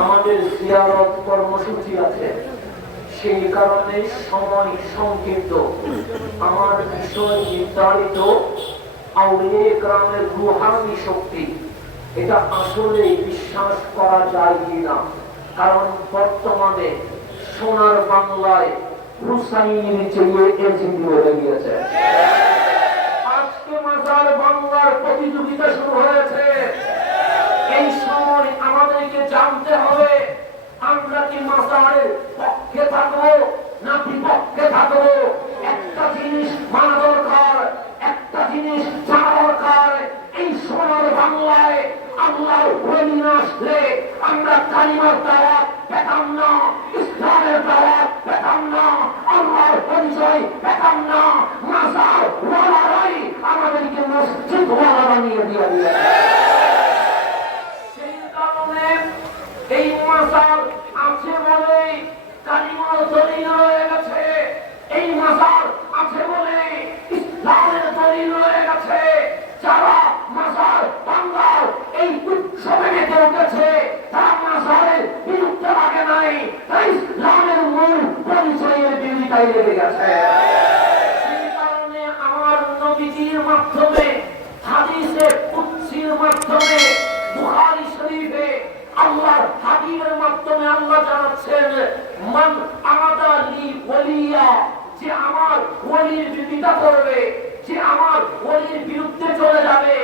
আমাদের জিয়ারত কর্মসূচি আছে, সেই কারণে সময় সংক্ষিপ্ত। আমার বিষয় নির্ধারিত আউলিয়া কেরামের রূহানি শক্তি, এটা আসলে বিশ্বাস করা যায় কিনা। কারণ বর্তমানে সোনার বাংলায় হুসাইনের চেয়ে এজিদ হয়ে গিয়েছে। আজকে মাজার বাংলার প্রতিযোগিতা শুরু হয়েছে। এই সময় আমাদেরকে জানতে হবে, আমরা কি মাজারের পক্ষে থাকবো না বিপক্ষে থাকবো। একটা জিনিস মানা দরকার, একটা জিনিস জানা দরকার, এই সোনার বাংলায় আল্লাহর ওলি না আসলে আমরা কালিমার দাওয়াত পেতাম না, ইসলামের দাওয়াত পেতাম না, আল্লাহর পরিচয় পেতাম না। মাজার ওয়ালারাই আমাদেরকে মসজিদ ওয়ালা বানিয়ে দিয়ে দিয়েছে। সেই কারণে এই মাজার আছে বলে কালিমার দলিল রয়ে গেছে, এই মাজার আছে বলে ইসলামের দলিল রয়ে গেছে। যারা মাজার বাংলার এই উৎসবে মেতে উঠেছে তারা মাজারের বিরুদ্ধে লাগে নাই, তাই ইসলামের মূল পরিচয়ের বিরোধিতায় লেগে গেছে। সেই কারণে আমার নবীজির মাধ্যমে, হাদিসে কুদসির মাধ্যমে, বুখারী শরীফে আল্লাহর হাবিবের মাধ্যমে আল্লাহ জানাচ্ছেন, মান আদা লি ওলিয়া, যে আমার ওলির বিরোধিতা করবে, যে আমার ওলির বিরুদ্ধে চলে যাবে,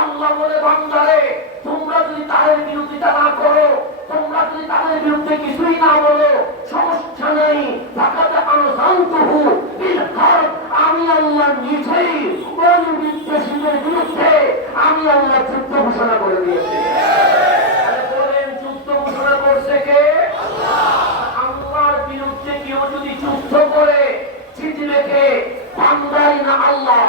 আল্লাহ বলে বান্দারে তোমরা যদি তাদের বিরোধিতা না করো, তোমরা যদি তাদের বিরুদ্ধে কিছুই না বলো, সমস্যা নেই। ফাকাদ আনজানতুহু বিল হারব, আমি আল্লাহ নিজেই ওলি বিদ্বেষীদের বিরুদ্ধে আমি আল্লাহ যুদ্ধ ঘোষণা করে দিয়েছি। আল্লাহর বিরুদ্ধে কেউ যদি যুদ্ধ করে জিতবে কে? বান্দাই না আল্লাহ?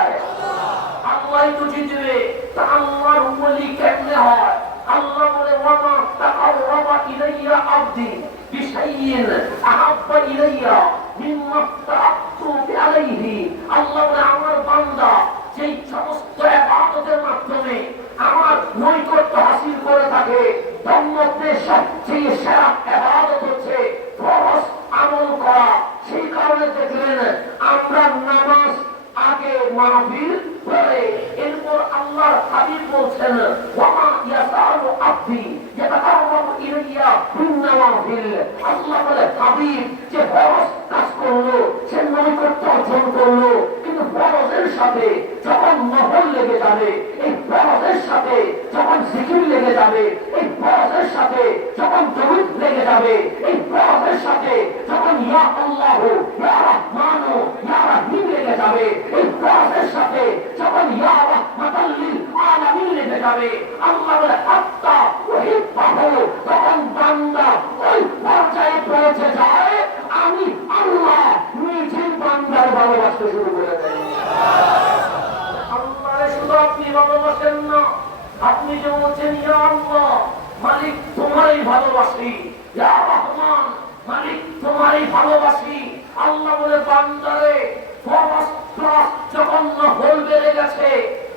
আল্লাহই তো জিতবে। তা আল্লাহর ওলি কেমনে হয়? আল্লাহ বলে ওয়ামা তাকাররাবা ইলাইয়া আবদি বিশাইইন আহাব্বা ইলাইয়া মিম্মা তাআতু আলাইহি। আল্লাহ বলে আমার বান্দা যেই সমস্ত ইবাদতের মাধ্যমে আমার নৈকট্য হাসিল করে থাকে, তার মধ্যে সবচেয়ে সেরা ইবাদত হচ্ছে ফরজ আমল করা। সেই কারণে দেখলেন আমরা নামাজ আগে মাহফিল পড়ে, এরপর আল্লাহর হাবিব বলছেন ওয়ামা ইয়াসালু আবদি ইয়াতাকাররাবু ইলাইয়া বিন নওয়াফিল। আল্লাহ বলে হাবিব যে ফরজ কাজ করলো, সে নৈকট্য অর্জন করলো, কিন্তু ফরজের সাথে যখন নফল লেগে যাবে, এই ফরজের সাথে যখন জিকির লেগে যাবে, এই ফরজের সাথে যখন দরুদ লেগে যাবে, এই ফরজের সাথে যখন ইয়া আল্লাহ ইয়া রহমান ইয়া রহিম লেগে যাবে, এই ফরজের সাথে যখন ইয়া রাহমাতাল লিল আলামিন লেগে যাবে, আল্লাহ বলে হাত্তা উহিব্বাহু, তখন বান্দা ওই পর্যায়ে পৌঁছে যায় আমি আল্লাহ নিজেই বান্দার ভালোবাসতে শুরু করে দেয়। আল্লাহরে শুধু আপনি ভালোবাসেন না, আপনি যে বলছেন ইয়া আল্লাহ মালিক তোমারই ভালোবাসি, ইয়া রহমান মালিক তোমারই ভালোবাসি। আল্লাহ বলে বান্দারে ফরজ যখন নফল বেড়ে গেছে,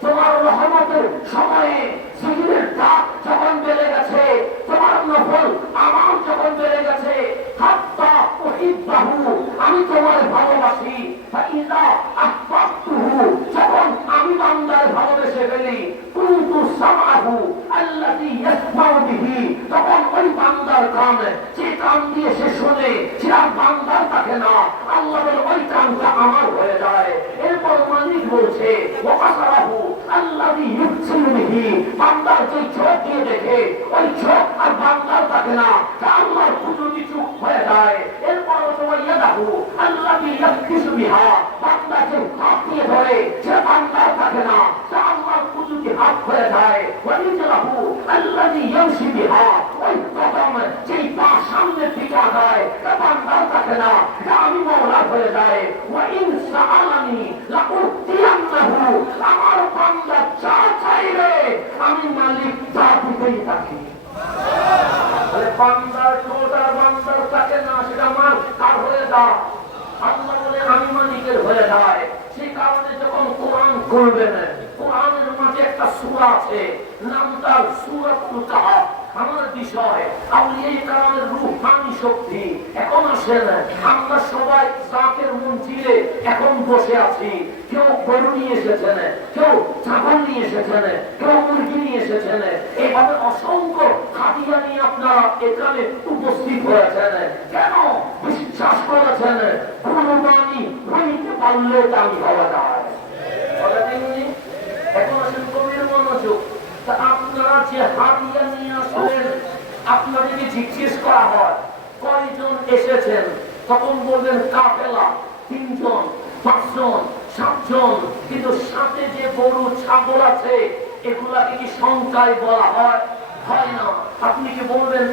তোমার রহমতের সময়ে জিকিরের ডাক যখন বেড়ে গেছে, তোমার নফল আমল যখন বেড়ে গেছে, হাত্তা উহিব্বাহু, আমি তোমার ভালোবাসি। ফাইযা আহবাবতুহু, যখন আমি বান্দার ভালোবেসে ফেলি, কুনতু সামআহু আল্লাযী ইয়াসমাউ বিহি, তখন ওই বান্দার কান, যে কান দিয়ে সে শুনে, সে আর বান্দার থাকে না, আল্লাহ বলে ওই কানটা আমার হয়ে যায়। এরপর মালিক বলছে ওয়াকাসারাহু আল্লাযী ইউবসিরু বিহি, বান্দার যে চোখ দিয়ে দেখে, ওই চোখ আর বান্দার থাকে না, তা আল্লাহর কুদরতি চোখ হয়ে যায়। এরপর ওয়াইয়াদাহু আল্লাযী ইয়াবতিশু বিহা, বান্দা যে হাত দিয়ে ধরে, সে বান্দার থাকে না, তা আল্লাহর কুদরতি হাত হয়ে যায়। ওয়ারিজলাহু আল্লাযী ইয়ামশি বিহা, ওই কদম যেই পা সামনের দিকে আগায়, তা বান্দার থাকে না, তা আমি মওলার হয়ে যায়। ওয়া ইন সাআলানি লাউতিয়ান্নাহু, আমার বান্দা যা চাইবে আমি মালিক তা দিতেই থাকি। বান্দার ঠোঁট আর বান্দার থাকে না, সেটা আমার কার হয়ে যায়? আল্লাহ বলে আমি মালিকের হয়ে যায়। সেই কারণে যখন কোরআন করবেন, কোরআনের মাঝে একটা সূরা আছে, নাম তার সূরাতুল কাহফ। আমার বিষয় আউলিয়া কারামের রূহানি শক্তি এখন আসেন। আমরা সবাই জাকের মঞ্জিলে এখন বসে আছি। কেউ গরু নিয়ে এসেছেন, কেউ ছাগল নিয়ে এসেছেন, কেউ মুরগি নিয়ে এসেছেন। এইভাবে অসংখ্য হাদিয়া নিয়ে আপনারা এখানে উপস্থিত হয়েছেন। কেন? বিশ্বাস করেছেন কুরবানি হইতে পারলে দামি হওয়া যায়। এখন আসেন কবির মনোযোগ। তা আপনারা যে হাদিয়া নিয়ে আসলেন, আপনাদেরকে জিজ্ঞেস করা হয় কয়জন এসেছেন, তখন বলবেন কাফেলা 3 জন, 5 জন, 7 জন। কিন্তু সাথে যে গরু ছাগল আছে এগুলাকে কি সংখ্যায় বলা হয়? হয় না। আপনি কি বলবেন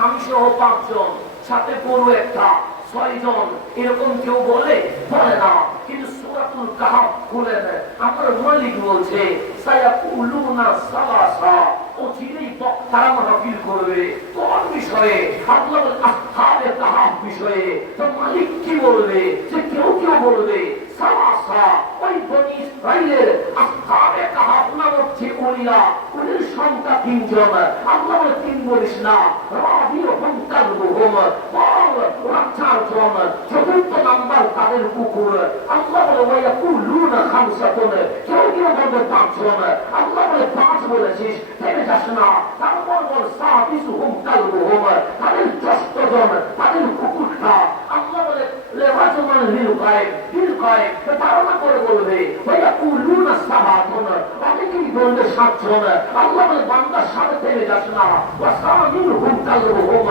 আমি সহ 5 জন, সাথে গরু একটা, 6 জন, এরকম কেউ বলে? বলে না। কিন্তু সূরাতুল কাহফ খুলেন, আমার মালিক বলছে সায়াকুলুনা সালাসা, অচিরেই বক্তারা মাহফিল করবে কোন বিষয়ে? আল্লাহর আসহাবে কাহফ বিষয়ে। তো মালিক কি বলবে? যে কেউ কেউ বলবে সালাসা, ওই বনী ইসরাইলের আসহাবে কাহফ নামক যে ওলিয়া, ওদের সংখ্যা 3 জন। আল্লাহ বলে 3 বলিস না, রাবিউহুম কালবুহুম, ওরা 4 জন, চতুর্থ নাম্বার তাদের কুকুর। আল্লাহ বলে ওয়ায়াকুলুনা খামসাতুন, কেউ কেউ বলবে 5 জন। আল্লাহ বলে 5 বলেছিস, থেমে যাস না। তারপর বল সাদিসুহুম কালবুহুম, তাদের 6 জন, তাদের কুকুরটা। আল্লাহ বলে লেওয়াজমান লিল গায়ব, ধারণা করে বলবে ওয়ায়াকুলুনা সাবাতুন, অনেকেই বলবে 7 জন। আল্লাহ বলে বান্দার সাথে থেমে যাস না। ওয়াসামিনহুম কালবুহুম,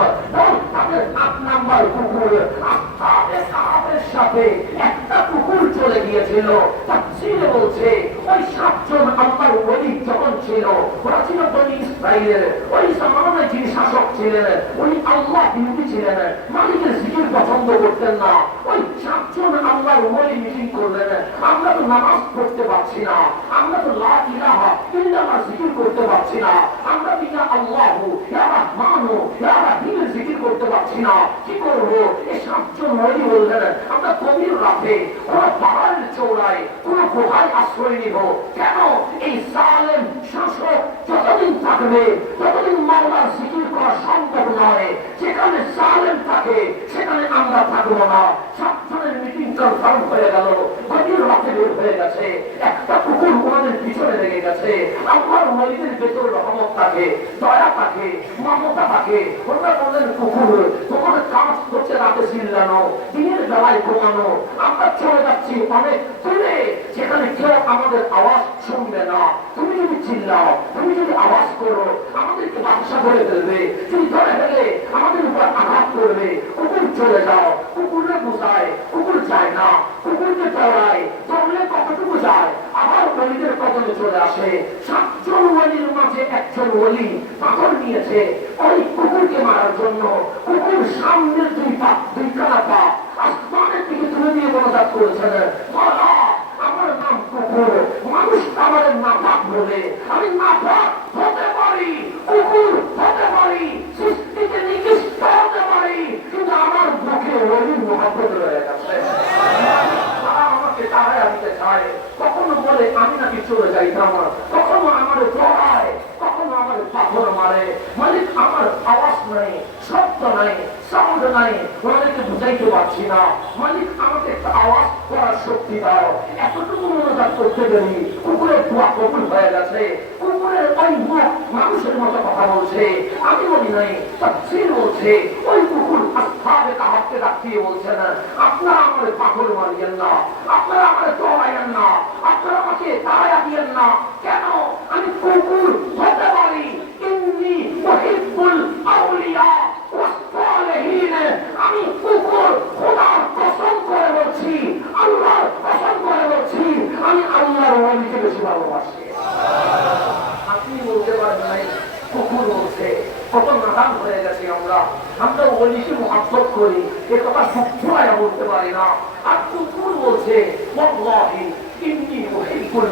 তাদের 8 নাম্বার কুকুর। আসহাবে কাহফের সাথে একটা কুকুর চলে গিয়েছিল। তাফসীরে বলছে ওই 7 জন আল্লাহর ওলি যখন ছিল, ওরা ছিল বনী ইসরাইলের। ওই জামানায় যিনি শাসক ছিলেন উনি আল্লাহ বিরোধী ছিলেন, মালিকের জিকির পছন্দ করতেন না। ওই 7 জন আল্লাহর ওলি মিটিং করলেন, আমরা তো নামাজ পড়তে পারছি না, আমরা তো লা ইলাহা ইল্লাল্লাহ জিকির করতে পারছি না, আমরা তো ইয়া আল্লাহু ইয়া রাহমানু ইয়া রাহিম জিকির করতে পারছি না, কি করব? এই 7 জন ওলি বললেন আমরা গভীর রাতে কোন পাহাড়ের চৌড়ায় কোন গুহায় আশ্রয় নিব। কেন? এই জালেম শাসক যতদিন থাকবে ততদিন মাওলার জিকির করা সম্ভব নয়। যেখানে জালেম থাকে সেখানে আমরা থাকবো না। 7 জনের মিটিং কনফার্ম হয়ে গেল, গভীর রাতে বের হয়ে গেছে। একটা কুকুর ওনাদের পিছনে লেগে গেছে। আল্লাহর ওলিদের ভেতর রহমত থাকে, দয়া থাকে, মমতা থাকে। ওরা বললেন কুকুর তোমার কাজ হচ্ছে রাতে চিল্লানো, দিনের বেলায় ঘুমানো। আমরা চলে যাচ্ছি অনেক দূরে, যেখানে কেউ আমাদের আওয়াজ শুনবে না। তুমি যদি চিল্লাও, তুমি যদি আওয়াজ করো, আমাদেরকে বাদশা ধরে ফেলবে। যদি ধরে ফেলে আমাদের উপর আঘাত করবে। কুকুর চলে যাও। কুকুরে বোঝায়, কুকুর যায় না। কুকুরকে দৌড়ায়, দৌড়লে কতটুকু যায়, আবার ওলিদের কদমে চলে আসে। 7 জন ওলির মাঝে একজন ওলি পাথর নিয়েছে ওই কুকুরকে মারার জন্য। কুকুর সামনের 2 কানা পা আসমানের দিকে তুলে দিয়ে মনোজাত করেছেন, আমার নাম কুকুর, মানুষ আমার নাপাক বলে, আমি নাপাক হতে পারি, কুকুর হতে পারি, সৃষ্টিতে নিকৃষ্ট হতে পারি, কিন্তু আমার মুখে ওলির মহব্বত রয়ে গেছে। তারা আমাকে তাড়াইয়া দিতে চায়। কখনো বলে আমি নাকি চলে যাইতাম, কখনো আমার দৌড়ায়, কখনো আমার পাথর মারে। মালিক আমার আওয়াজ নাই, শব্দ নাই, সাউন্ড নাই, ওনাদেরকে বুঝাইতে পারছি না। মালিক আমাকে একটা আওয়াজ করার শক্তি দাও। এতটুকু মনোজাত করতে দেরি, কুকুরের দোয়া কবুল হয়ে গেছে। কুকুরের ওই মুখ মানুষের মতো কথা বলছে, আমি বলি নাই। তাফসীর বলছে ওই কুকুর আসহাবে কাহফকে ডাকিয়ে বলছেন আপনারা আমার পাথর মারিয়েন না, আপনারা আমার দৌড়াইয়েন না, আপনারা আমাকে তাড়াইয়া দিয়েন না। কেন? আমি কুকুর হতে পারি। ইন্নী উহিব্বুল আউলিয়া ওয়াস সালিহিন, আমি কুকুর। খোদার কসম করে বলছি, আল্লাহর কসম করে বলছি, আমি আল্লাহর ওলিকে বেশি ভালোবাসি। আপনি বলতে পারবেন নাই, কুকুর বলছে। কত নাদান হয়ে গেছি আমরা। আমরা ওলিকে মহব্বত করি, এ কথা সবসময় বলতে পারি না। আর কুকুর বলছে ওয়াল্লাহি ইন্নী উহিব্বুল